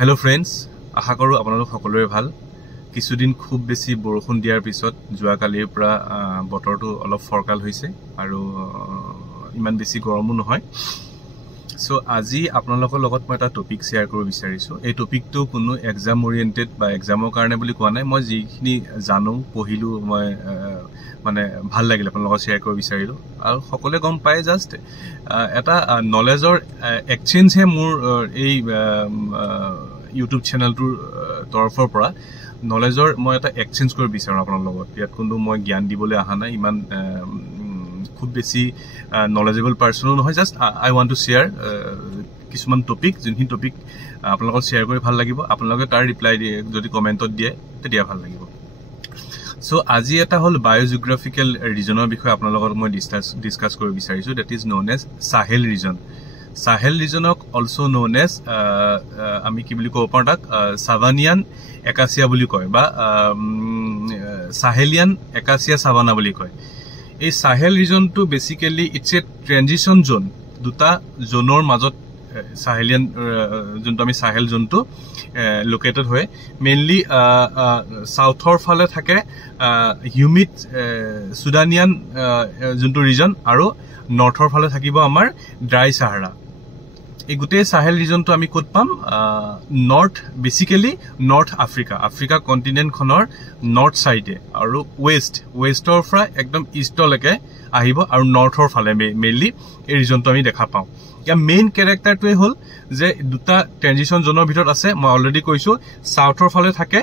Hello friends, আশা কৰো আপোনালোক সকলোৰে ভাল। কিছুদিন খুব বেছি বৰষুণ দিয়াৰ পিছত জুৱা কালিৰ পৰা বতৰটো অলপ ফৰকাল হৈছে আৰু ইমান বেছি গৰমো নহয়। সো আজি আপোনালোকৰ লগত মই এটা টপিক শেয়াৰ কৰিব বিচাৰিছো। এই টপিকটো কোনো এক্সাম ওৰিয়েন্টেড বা এক্সামৰ কাৰণে বুলি কোৱা নাই। মই যিখিনি জানো পঢ়িলো মই মানে ভাল লাগিল আপোনালোকৰ শেয়াৰ কৰিব বিচাৰিলো আৰু সকলোৱে গম পায় জাস্ট এটা নলেজৰ এক্সচেঞ্জ হে মোৰ এই ইউটিউব চেনেলটোৰ তৰফৰ পৰা নলেজৰ মই এটা এক্সচেঞ্জ কৰিব বিচাৰো আপোনাৰ লগত। ইয়াত কোনো মই জ্ঞান দিবলৈ আহা নাই, ইমান খুব বেছি নলেজেবল পাৰ্সনও নহয়। Just I want to share কিছুমান টপিক, যোনখিনি টপিক আপোনালোকক শেয়াৰ কৰি ভাল লাগিব। আপোনালোকে তাৰ ৰিপ্লাই দিয়ে যদি কমেন্টত দিয়ে তেতিয়া ভাল লাগিব। সো আজি এটা হল বায়োজিওগ্ৰাফিক্যাল ৰিজনৰ বিষয়ে আপোনাৰ লগত মই ডিসকাস কৰিব বিচাৰিছো। That is known as Sahel region. Sahel ৰিজনক অলসো নন এজ আমি কি বুলি কওঁ তাক সাভানিয়ান একাসিয়া বুলি কয় বা সাহেলিয়ান একাসিয়া সাভানা বুলি কয়। এই সাহেল ৰিজনটো বেসিক্যালি ইটস এ ট্ৰানজিশন জোন। দুটা জোনৰ মাজত সাহেলিয়ান যোনটো আমি সাহেল জোনটো লোকেটেড হয়। মেইনলি সাউথৰ ফালে থাকে হিউমিড সুদানিয়ান যোনটো ৰিজন আৰু নৰ্থৰ ফালে থাকিব আমাৰ ড্ৰাই সাহাৰা। এই গোটেই সাহেল ৰিজনটো আমি ক'ত পাম? নৰ্থ, বেসিক্যালি নৰ্থ আফ্ৰিকা কন্টিনেন্টখনৰ নৰ্থ সাইডে আৰু ৱেষ্টৰ পৰা একদম ইষ্টলৈকে আহিব আৰু নৰ্থৰ ফালে মেইনলি এই ৰিজনটো আমি দেখা পাওঁ। ইয়াৰ মেইন ক্যাৰেক্টাৰটোৱে হল যে দুটা ট্ৰানজিশন জোনৰ ভিতৰত আছে। মই অলৰেডি কৈছো সাউথৰ ফালে থাকে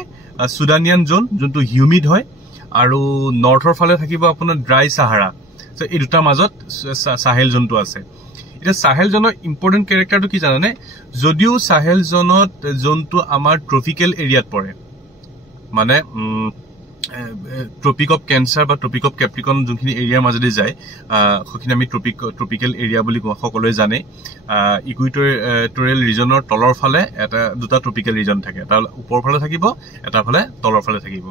সুদানিয়ান জোন যোনটো হিউমিড হয় আৰু নৰ্থৰ ফালে থাকিব আপোনাৰ ড্ৰাই সাহাৰা। সো এই দুটাৰ মাজত সাহেল জোনটো আছে। এটা সাহেল জোনৰ ইম্পৰ্টেন্ট ক্যাৰেক্টাৰটো কি জানানে? যদিও সাহেল জোনত যোনটো আমাৰ ট্ৰপিক্যাল এৰিয়াত পৰে, মানে ট্ৰপিক অফ কেঞ্চাৰ বা ট্ৰপিক অফ কেপ্ৰিকন যোনখিনি এৰিয়াৰ মাজেদি যায় সেইখিনি আমি ট্ৰপিক্যাল এৰিয়া বুলি কওঁ, সকলোৱে জানে। ইকুৱেটৰিয়েল ৰিজনৰ তলৰ ফালে দুটা ট্ৰপিক্যাল ৰিজন থাকে, এটা ওপৰৰ ফালে থাকিব, এটা ফালে তলৰ ফালে থাকিব।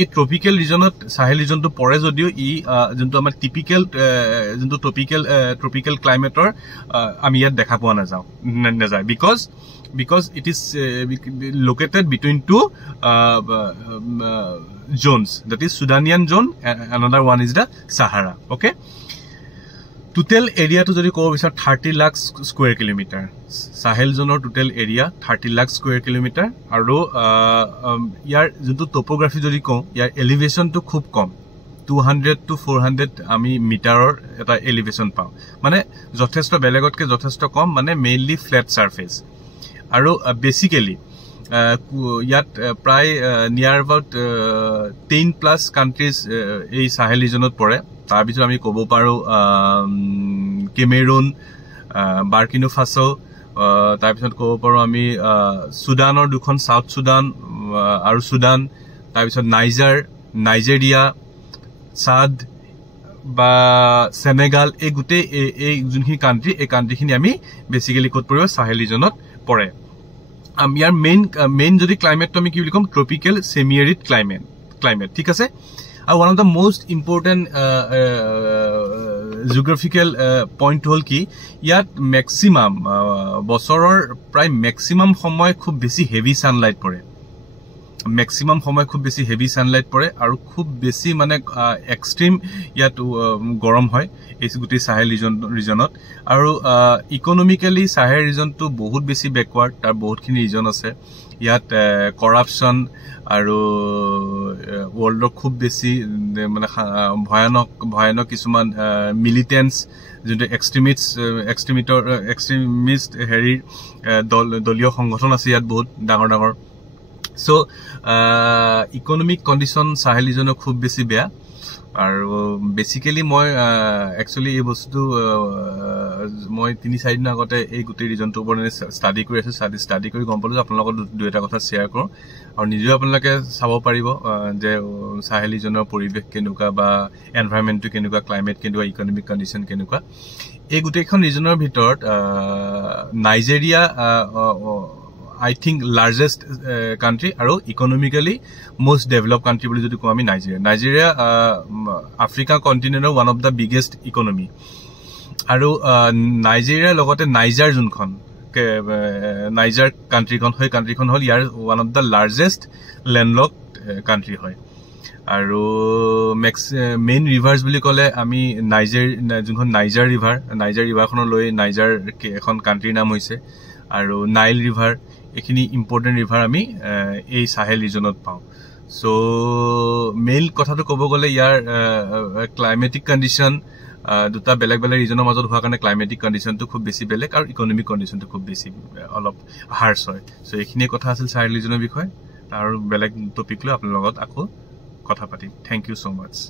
এই ট্ৰপিক্যাল ৰিজনত সাহেল ৰিজনটো পৰে যদিও ই যোনটো আমাৰ টিপিক্যাল যোনটো ট্ৰপিক্যাল ক্লাইমেটৰ আমি ইয়াত দেখা পোৱা নাযায় because it is located between two zones, that is Sudanian zone and another one is the Sahara. Okay, total area to jodi kobo bisar 30 lakh square kilometer. Sahel zone or total area 30 lakh square kilometer aru yar jonto topography jodi ko yar elevation to khub kom 200 to 400 আমি মিটাৰৰ এটা elevation পাওঁ, মানে যথেষ্ট বেলেগতকে যথেষ্ট কম, মানে mainly flat surface. আৰু basically ইয়াত প্ৰায় নিয়াৰ এবাউট 10+ কান্ট্ৰিজ এই সাহেল ৰিজনত পৰে। তাৰ পিছত আমি ক'ব পাৰো কেমেৰুন, বাৰ্কিনো ফাছো, তাৰ পিছত ক'ব পাৰো আমি সুদানৰ দুখন, সাউথ সুদান আৰু সুদান, তাৰ পিছত নাইজেৰিয়া, চাদ বা সেনেগাল, এই গোটেই এই যোনখিনি কান্ট্ৰি, এই কান্ট্ৰিখিনি আমি বেসিক্যালি ক'ত পৰিব? সাহেল ৰিজনত পৰে। ইয়াৰ মেইন যদি ক্লাইমেটটো আমি কি বুলি কম? ট্ৰপিক্যাল সেমি এৰিড ক্লাইমেট, ঠিক আছে। আৰু one of the most important geographical point হল কি ইয়াত ম্যাক্সিমাম বছৰৰ প্ৰায় ম্যাক্সিমাম সময় খুব বেছি হেভি সানলাইট পৰে। আৰু খুব বেছি মানে এক্সট্ৰিম ইয়াত গৰম হয় এই গোটেই সাহেল ৰিজনত। আৰু ইকনমিক্যালি সাহেল ৰিজনটো বহুত বেছি বেকৱাৰ্ড, তাৰ বহুতখিনি ৰিজন আছে। ইয়াত কৰাপশন আৰু ৱৰ্ল্ডৰ খুব বেছি মানে ভয়ানক কিছুমান মিলিটেন্টস, যোনটো এক্সট্ৰিমিষ্ট হেৰিৰ দলীয় সংগঠন আছে ইয়াত বহুত ডাঙৰ। সো ইকনমিক কন্ডিশন সাহেল ৰিজনৰ খুব বেছি বেয়া। আৰু বেসিক্যালি মই একচুয়ালি এই বস্তু মই 3-4 দিন আগতে এই গোটেই ৰিজনটোৰ ওপৰত ষ্টাডি কৰি আছো। ষ্টাডি কৰি গম পালো যে আপোনালোকৰ দুই এটা কথা শেয়াৰ কৰো আৰু নিজেও আপোনালোকে চাব পাৰিব যে সাহেল ৰিজনৰ পৰিৱেশ কেনেকুৱা বা এনভাইৰনমেন্টটো কেনেকুৱা, ক্লাইমেট কেনেকুৱা, ইকনমিক কন্ডিশন কেনেকুৱা। এই গোটেইখন ৰিজনৰ ভিতৰত Nigeria I think largest country আৰু economically most developed country বুলি যদি কওঁ আমি Nigeria Africa continent one of the biggest economy আৰু Nigeria লগতে Niger যোনখন নাইজাৰ কাণ্ট্ৰিখন হয় কাণ্ট্ৰিখন হ'ল ইয়াৰ one of the largest landlock country হয় আৰু মেইন ৰিভাৰ্ছ বুলি ক'লে আমি যোনখন নাইজাৰ ৰিভাৰখনৰ লৈ নাইজাৰ এখন কাণ্ট্ৰিৰ নাম হৈছে আৰু নাইল ৰিভাৰ এইখিনি ইম্পৰ্টেণ্ট ৰিভাৰ আমি এই সাহেল ৰিজনত পাওঁ সো মেইন কথাটো ক'ব গ'লে ইয়াৰ ক্লাইমেটিক কণ্ডিশ্যন দুটা বেলেগ বেলেগ ৰিজনৰ মাজত হোৱাৰ কাৰণে ক্লাইমেটিক কণ্ডিশ্যনটো খুব বেছি বেলেগ আৰু ইকনমিক কণ্ডিশ্যনটো খুব বেছি অলপ হাৰ্ছ হয় সো এইখিনিয়ে কথা আছিল সাহেল ৰিজনৰ বিষয়ে আৰু বেলেগ টপিক লৈ আপোনাৰ লগত আকৌ কথা পাতিম থ্যাংক ইউ সো মাচ